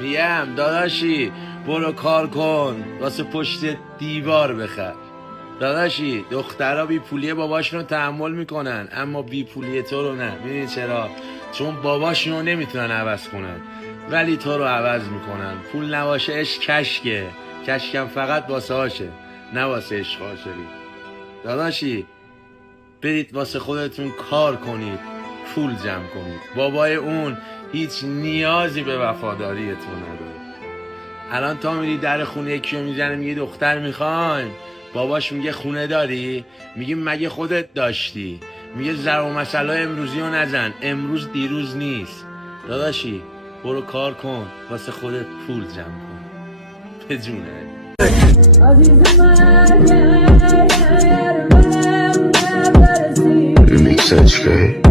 میگم داداشی برو کار کن واسه پشت دیوار بخر. داداشی دخترها بی پولی باباشون رو تحمل میکنن اما بی پولی تو رو نه. میدونی چرا؟ چون باباشون رو نمیتونن عوض کنن ولی تو رو عوض میکنن. پول نباشه عشق کشکه، کشکم فقط واسه هاشه نه واسه عشق عاشقی. داداشی برید واسه خودتون کار کنید، پول جمع کنید. بابای اون هیچ نیازی به وفاداریتون نداره. الان تا میری در خونه یکی رو میزنه میگه دختر میخوایم، باباش میگه خونه داری؟ میگه مگه خودت داشتی؟ میگه ضرب و مثلا امروزی رو نزن، امروز دیروز نیست. داداشی برو کار کن واسه خودت پول جمع کن. به جونه Remix HK